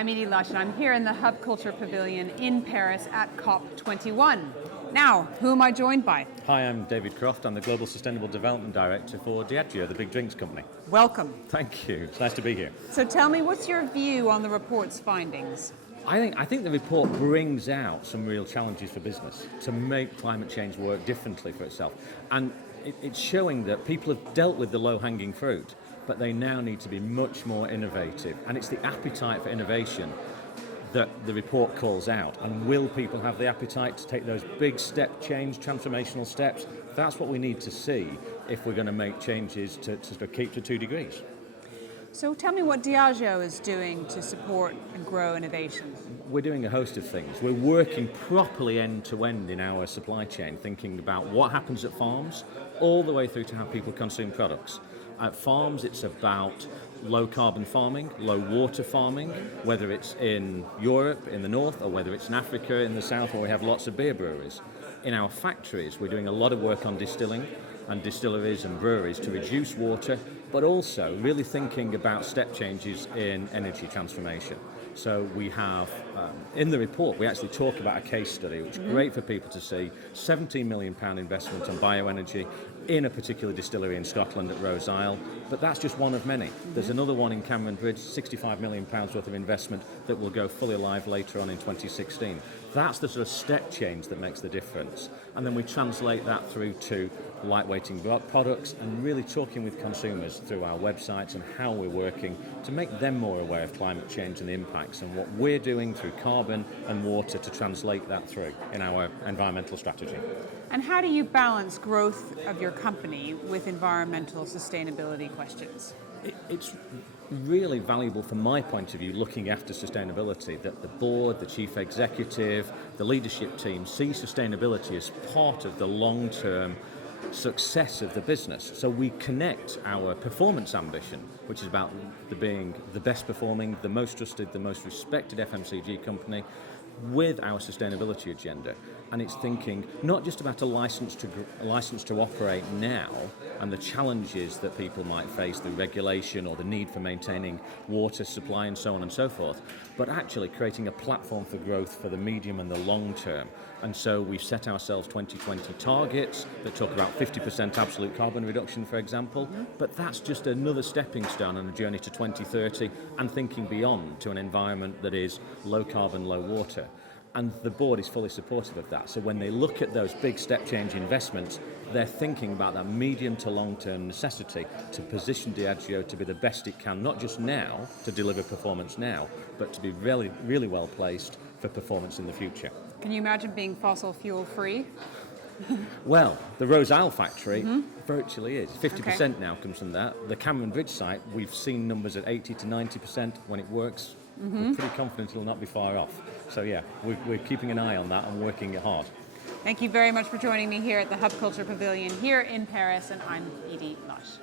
I'm Edie Lush, and I'm here in the Hub Culture Pavilion in Paris at COP21. Now, who am I joined by? Hi, I'm David Croft. I'm the Global Sustainable Development Director for Diageo, the big drinks company. Welcome. Thank you. It's nice to be here. So tell me, what's your view on the report's findings? I think the report brings out some real challenges for business to make climate change work differently for itself. And it's showing that people have dealt with the low-hanging fruit, but they now need to be much more innovative. And it's the appetite for innovation that the report calls out. And will people have the appetite to take those big step change, transformational steps? That's what we need to see if we're going to make changes to keep to 2 degrees. So tell me what Diageo is doing to support and grow innovation. We're doing a host of things. We're working properly end to end in our supply chain, thinking about what happens at farms all the way through to how people consume products. At farms, it's about low carbon farming, low water farming, whether it's in Europe, in the north, or whether it's in Africa, in the south, where we have lots of beer breweries. In our factories, we're doing a lot of work on distilling and distilleries and breweries to reduce water, but also really thinking about step changes in energy transformation. So we have, in the report, we actually talk about a case study, which is great for people to see, £17 million investment on bioenergy in a particular distillery in Scotland at Rose Isle, but that's just one of many. There's another one in Cameron Bridge, £65 million worth of investment that will go fully live later on in 2016. That's the sort of step change that makes the difference. And then we translate that through to lightweighting products and really talking with consumers through our websites and how we're working to make them more aware of climate change and the impacts and what we're doing through carbon and water to translate that through in our environmental strategy. And how do you balance growth of your company with environmental sustainability questions? It's really valuable from my point of view looking after sustainability, that the board, the chief executive, the leadership team see sustainability as part of the long-term success of the business. So we connect our performance ambition, which is about being the best performing, the most trusted, the most respected FMCG company, with our sustainability agenda. And it's thinking not just about a license to operate now and the challenges that people might face through regulation or the need for maintaining water supply and so on and so forth, but actually creating a platform for growth for the medium and the long term. And so we've set ourselves 2020 targets that talk about 50% absolute carbon reduction, for example, but that's just another stepping stone on a journey to 2030 and thinking beyond to an environment that is low carbon, low water. And the board is fully supportive of that. So when they look at those big step change investments, they're thinking about that medium to long-term necessity to position Diageo to be the best it can, not just now to deliver performance now, but to be really, really well placed for performance in the future. Can you imagine being fossil fuel free? Well, the Rose Isle factory virtually is. 50% now comes from that. The Cameron Bridge site, we've seen numbers at 80 to 90% when it works. We're pretty confident it'll not be far off. So yeah, we're keeping an eye on that and working it hard. Thank you very much for joining me here at the Hub Culture Pavilion here in Paris, and I'm Edie Lush.